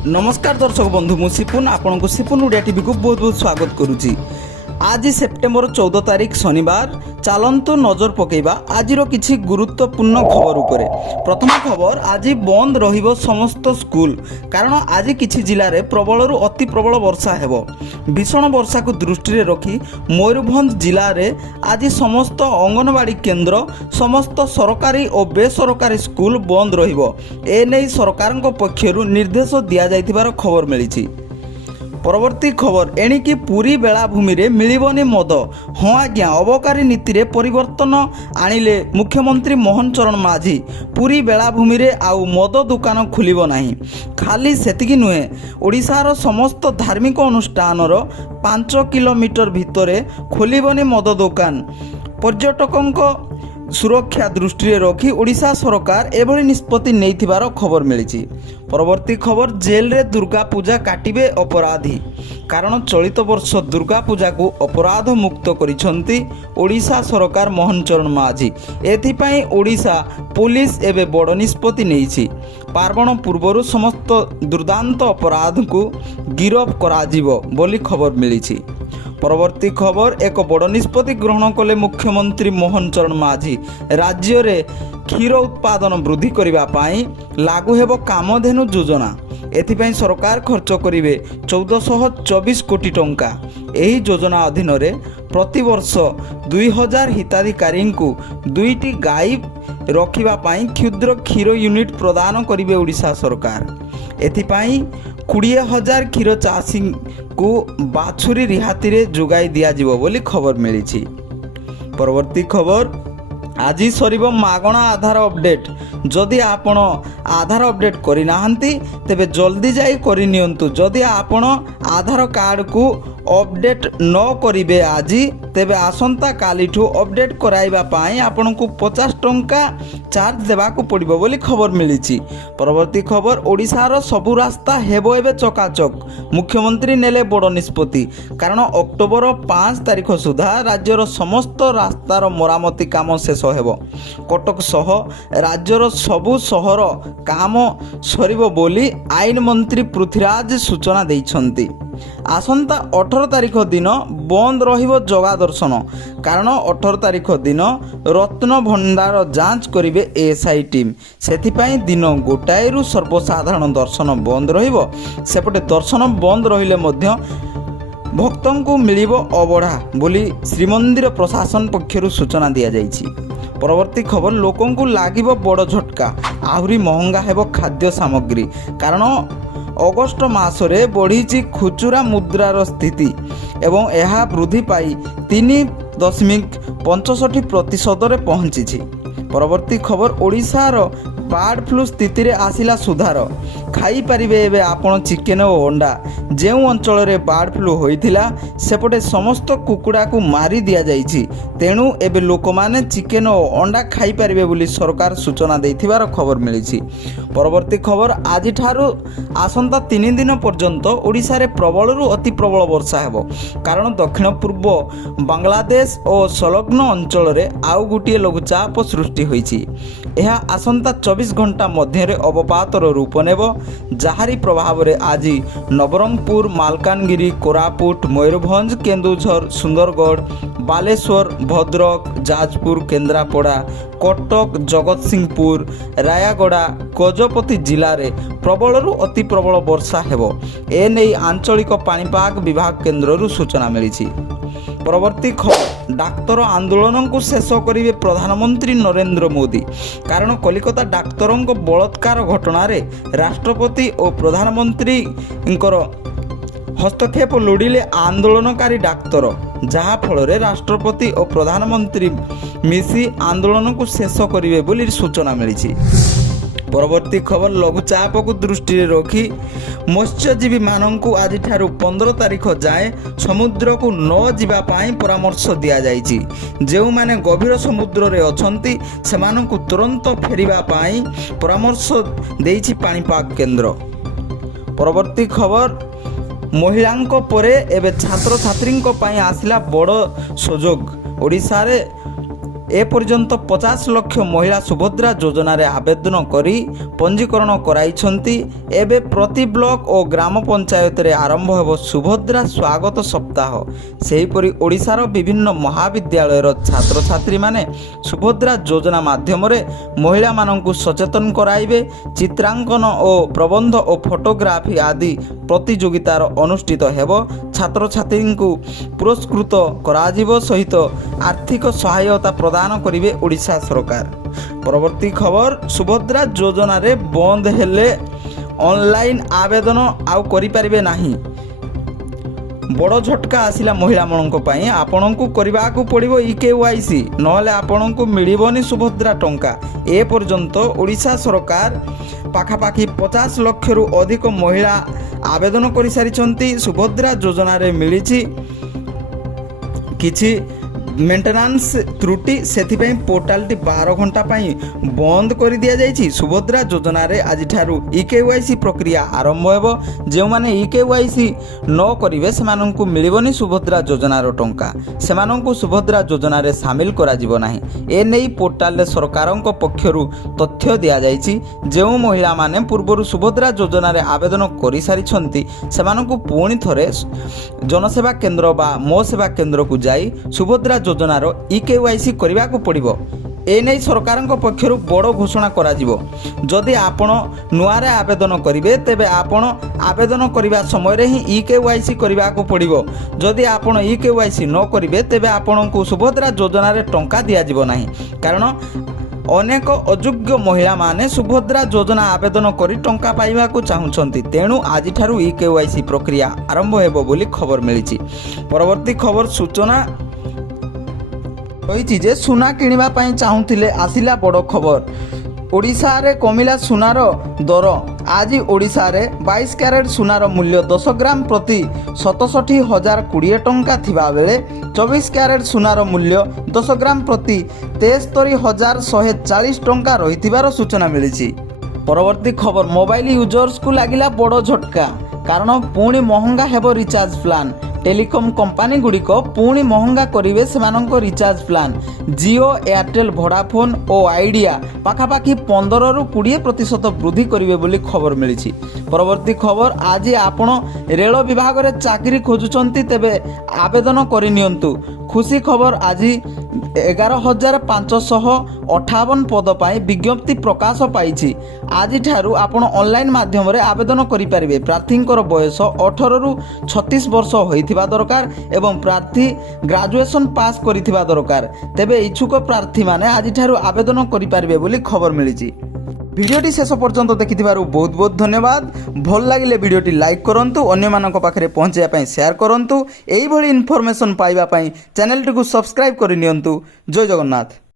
नमस्कार दर्शक बंधु मु सिपुन आपन सिपुन ओडिया टीवी को बहुत बहुत स्वागत करुच्ची। आज सेप्टेम्बर 14 तारिख शनिवार चलतु नजर पकेबा आज किछि गुरुत्वपूर्ण खबर उपरे। प्रथम खबर आज बंद रहिबो समस्त स्कूल कारण आज किछि जिले में प्रबल रु अति प्रबल वर्षा हेबो। भीषण वर्षा को दृष्टि रे रखी मयूरभंज जिले में आज समस्त अंगनवाड़ी केन्द्र समस्त सरकारी और बेसरकारी स्कूल बंद रहिबो। एने सरकार पक्षरु निर्देश दिया जाइथिबार खबर मिली। परवर्ती खबर एणिकी पुरी बेलाभूमि रे मिलिबनी मद। हाँ आज्ञा अबकारी नीति रे परिवर्तन आनिले मुख्यमंत्री मोहन चरण माझी। पुरी बेलाभूमि रे आउ मद दुकान खुलिबो नाही। खाली सेतिकी नुहे ओडिशार समस्त धार्मिक अनुष्ठान 5 किलोमीटर भितरे खोलिबनी मद दुकान। पर्यटकों सुरक्षा दृष्टि रखी ओडिशा सरकार एभली निष्पत्ति नेइथिबार खबर मिली। परवर्ती खबर जेल रे दुर्गा पूजा काटिबे अपराधी कारण चलित वर्ष दुर्गा पूजा को अपराध मुक्त करिसंती ओडिशा सरकार मोहन चरण माझी। एथिपाई ओडिशा पुलिस एबे बड़ निष्पत्ति नेइछि। पार्वण पूर्वरु समस्त दुर्दांत अपराध को गिरफ कराजिबो बोली खबर मिली। परवर्ती खबर एक बड़ निष्पत्ति ग्रहण कले मुख्यमंत्री मोहन चरण माझी। राज्य रे क्षीर उत्पादन वृद्धि करने पाई लागू हेबो कामधेनु योजना। एथिपाई सरकार खर्च करिवे 1424 कोटी टंका। एही योजना अधीन रे प्रति वर्ष 2000 हिताधिकारी को 2टी गाई रखिबा पाई क्षुद्र क्षीर यूनिट प्रदान करिवे ओडिशा सरकार। एथिपाई 20,000 क्षीर चाषी को बाछुरी रिहाती रे जोगाई दिया जिवो बोली खबर मिली। परवर्ती खबर आज सरिबो मागणा आधार अपडेट। जदि आपण आधार अपडेट करि नाहंती तेबे जल्दी जाई करि नियंतु। जदि आपण आधार कार्ड को अपडेट न करिवे आज तेबे आसंता कालीठू अपडेट कराइबा पाई आपण को 50 टंका चार्ज देबा को पड़िबो बोली खबर मिली। परवर्ती खबर ओडिशार सबु रास्ता हेबो एबे चकाचक। मुख्यमंत्री नेले बड़ निष्पत्ति कारण अक्टोबर 5 तारिख सुधा राज्यर समस्त रास्तार मरामती काम शेष हेबो। कटक सह राज्यर सबु सहर काम सरिबो बोली आईन मंत्री पृथ्वीराज सूचना दैछंती। आसंता 18 तारिख दिन बंद रहिबो जगा दर्शन कारण 18 तारिख दिन रत्न भंडार जांच करिवे एएसआई टीम। सेथिपाई दिन गोटाए रु सर्वसाधारण दर्शन बंद रहिबो। सेपटे दर्शन बंद रहिले मध्य भक्तों को मिलिबो अबढ़ा बोली श्रीमंदिर प्रशासन पक्षरु सूचना दिया जाइछि। परवर्ती खबर लोकों को लागिबो बड़ झटका आहुरी महंगा हेबो खाद्य सामग्री कारण अगस्ट मासरे बढ़ी खुचुरा मुद्रार स्थिति एवं यह वृद्धि पाई 3.65% रे पहुंची। परवर्ती खबर ओडिशार बर्ड फ्लू स्थिति रे आसिला सुधार। खाई पारिबे एबे आपण चिकेन और अंडा। जो अंचल रे बर्ड फ्लू होइथिला सेपटे समस्त कुकुड़ा को मारी दिया जाइछि। तेणु एबे लोक माने चिकेन और अंडा खाई पारिबे बोली सरकार सूचना देथिबार खबर मिली। परवर्ती खबर आज ठारू आसंता 3 दिन पर्यंत ओडिशा रे प्रबल रु अति प्रबल वर्षा हेबो कारण दक्षिण पूर्व बांग्लादेश और संलग्न अंचल रे आउ गोटे लघुचाप सृष्टि होइछि। यह आसंता 24 घंटा मध्य अवपातर रूप नेब जहारी प्रभाव रे आज नवरंगपुर मालकानगिरी कोरापुट मयूरभंज केन्दुझर सुंदरगढ़ बालेश्वर भद्रक जाजपुर केन्द्रापड़ा कटक जगतसिंहपुर रायगड़ा गजपति जिले में प्रबल रु अति प्रबल वर्षा हेबो। एने आंचलिक पाणीपाग विभाग केन्द्र सूचना मिली। परवर्ती खबर डाक्तर आंदोलन को शेष करेंगे प्रधानमंत्री नरेंद्र मोदी कारण कलिकता डाक्तरों बलात्कार घटना रे राष्ट्रपति और प्रधानमंत्री हस्तक्षेप लोड़िले आंदोलनकारी डाक्तर जहा फल राष्ट्रपति और प्रधानमंत्री मिसी आंदोलन को शेष करेंगे बोली सूचना मिली। परवर्ती खबर लघुचाप को दृष्टि रखी मत्स्यजीवी मानू आज 15 तारिख जाए समुद्र को न जीवा पाई परामर्श दिया जाइछि। जो माने गभीर समुद्र रे अछंती सेमानंकु तुरंत फेरिबा पाई परामर्श देइछि पाणीपाग केन्द्र। परवर्ती खबर महिलांको परे एबे छात्र छात्रींको पाई आसिला बड़ सुजोग। ओडिशा रे এপর্যন্ত 50 লক্ষ মহিলা সুভদ্রা যোজনার আবেদন করে পঞ্জীকরণ করাইছন্তি। এবে প্রতি ব্লক ও গ্রাম পঞ্চায়েতরে আরম্ভ ହେବ সুভদ্রা স্বাগত সপ্তাহ। সেহিপরি ওড়িশার বিভিন্ন মহাবিদ্যালয়ের ছাত্রছাত্রী মানে সুভদ্রা যোজনা মাধ্যমে মহিলা মানଙ୍କୁ সচেতন করাইবে। চিত্রাঙ্কন ও প্রবন্ধ ও ফটোগ্রাফি আদি প্রতিযোগিতার অনুষ্ঠিত ହେବ। ছাত্রছাত্রীଙ୍କୁ পুরস্কৃত କରାଯିବ সহিত আর্থিক সহায়তা প্রদান করিবে ওড়িশা সরকার। পরবর্তী খবর, সুভদ্রা যোজনার বন্ধ হেলে অনলাইন আবেদন আউ করিপারিবে নাহি। বড় ঝটকা আসিলা মহিলাମାନଙ୍କ ପାଇଁ। ଆପଣଙ୍କୁ କରିବାକୁ ପଡ଼ିବ EKYC, ନହେଲେ ଆପଣଙ୍କୁ ମିଳିବନି ସୁଭଦ୍ରା ଟଙ୍କା। ଏପର୍ଯ୍ୟନ୍ତ ଓଡ଼ିଶା ସରକାର ପାଖାପାଖି 50 ଲକ୍ଷରୁ ଅଧିକ ମହିଳା ଆବେଦନ କରିସାରିଛନ୍ତି। ସୁଭଦ୍ରା ଯୋଜନାରେ ମିଳିଛି କିଛି মেଣ୍ଟେନାନ୍ସ ତ୍ରୁଟି, ସେଥିପାଇଁ ପୋର୍ଟାଲଟି 12 ଘଣ୍ଟା ପାଇଁ ବନ୍ଦ କରିଦିଆଯାଇଛି। ସୁଭଦ୍ରା ଯୋଜନାରେ ଆଜିଠାରୁ EKYC ପ୍ରକ୍ରିୟା ଆରମ୍ଭ ହେବ। ଯେଉଁମାନେ EKYC ନ କରିବେ ସେମାନଙ୍କୁ ମିଳିବନି ସୁଭଦ୍ରା ଯୋଜନାର ଟଙ୍କା। ସେମାନଙ୍କୁ ସୁଭଦ୍ରା ଯୋଜନାରେ ସାମିଲ କରାଯିବ ନାହିଁ। ଏନେଇ ପୋର୍ଟାଲରେ ସରକାରଙ୍କ ପକ୍ଷରୁ ତଥ୍ୟ ଦିଆଯାଇଛି। ଯେଉଁ ମହିଳାମାନେ ପୂର୍ବରୁ ସୁଭଦ୍ରା ଯୋଜନାରେ ଆବେଦନ କରିସାରିଛନ୍ତି ସେମାନଙ୍କୁ ପୁଣି ଥରେ ଜନସେବା କେନ୍ଦ୍ର ବା ମୋ ସେବା କେନ୍ଦ୍ରକୁ ଯାଇ ସୁଭଦ୍ରା ଯୋଜନାର EKYC କରିବାକୁ ପଡ଼ିବ। ଏନେଇ ସରକାରଙ୍କ ପକ୍ଷରୁ ବଡ଼ ଘୋଷଣା କରାଯିବ। ଯଦି ଆପଣ ନୂଆରେ ଆବେଦନ କରିବେ ତେବେ ଆପଣ ଆବେଦନ କରିବା ସମୟରେ ହିଁ EKYC କରିବାକୁ ପଡ଼ିବ। ଯଦି ଆପଣ EKYC ନ କରିବେ ତେବେ ଆପଣଙ୍କୁ ସୁଭଦ୍ରା ଯୋଜନାରେ ଟଙ୍କା ଦିଆଯିବ ନାହିଁ। କାରଣ ଅନେକ ଅଯୋଗ୍ୟ ମହିଳାମାନେ ସୁଭଦ୍ରା ଯୋଜନା ଆବେଦନ କରି ଟଙ୍କା ପାଇବାକୁ ଚାହୁଁଛନ୍ତି। ତେଣୁ ଆଜିଠାରୁ EKYC ପ୍ରକ୍ରିୟା ଆରମ୍ଭ ହେବ ବୋଲି ଖବର ମିଳିଛି। ପରବର୍ତ୍ତୀ ଖବର ସୂଚନା ରହିଛି ଯେ ସୁନା କିଣିବା ପାଇଁ ଚାହୁଁଥିଲେ ଆସିଲା ବଡ଼ ଖବର। ଓଡ଼ିଶାରେ କମିଲା ସୁନାର ଦର। ଆଜି ଓଡ଼ିଶାରେ 22 କ୍ୟାରେଟ୍ ସୁନାର ମୂଲ୍ୟ 10 ଗ୍ରାମ ପ୍ରତି 67,020 ଟଙ୍କା ଥିବାବେଳେ 24 କ୍ୟାରେଟ୍ ସୁନାର ମୂଲ୍ୟ 10 ଗ୍ରାମ ପ୍ରତି 73,140 ଟଙ୍କା ରହିଥିବାର ସୂଚନା ମିଳିଛି। ପରବର୍ତ୍ତୀ ଖବର, ମୋବାଇଲ ୟୁଜର୍ସକୁ ଲାଗିଲା ବଡ଼ ଝଟକା। କାରଣ ପୁଣି ମହଙ୍ଗା ହେବ ରିଚାର୍ଜ ପ୍ଲାନ୍। টেলিকম কোম্পানিগুড়িক পুଣି মহঙ্গা করবে সেমানଙ୍କ recharge plan. Jio, Airtel, Vodafone ও আইডিয়া পাখাপাখি 15ରୁ 20% বৃদ্ধি করবে বলে খবর মিলিছি। পরবর্তী খবর, আজ আপন রেল বিভাগের চাকরি খোঁজুଛନ୍ତି তেবে আবেদন করে নিয়ন্তু। খুশি খবর, আজ 11,558 পদ পাই বিজ্ঞপ্তি প্রকাশ পাইছি। আজিঠারু আপন অনলাইন মাধ্যমে আবেদন করিপারিবে। প্রার্থীঙ্কর বয়স 18ରୁ 36 বর্ষ হইথিবা দরকার এবং প্রার্থী গ্রাজুয়েশন পাস করিথিবা দরকার। তেবে ইচ্ছুক প্রার্থী মানে আজিঠারু আবেদন করিপারিবে বলে খবর মিলিছি। ভিডিওটি শেষ পর্যন্ত দেখিথিবারু বহুত বহুত ধন্যবাদ। ভাল লাগিলে ভিডিওটি লাইক করন্তু, অন্যମାନଙ୍କ পাখে পৌঁছাইয়া পাই শেয়ার করন্তু। এইভଳି ইনফরমেশন পাইবা পাই চ্যানেলটিকে সবস্ক্রাইব করে নিয়ন্তু। জয় জগন্নাথ।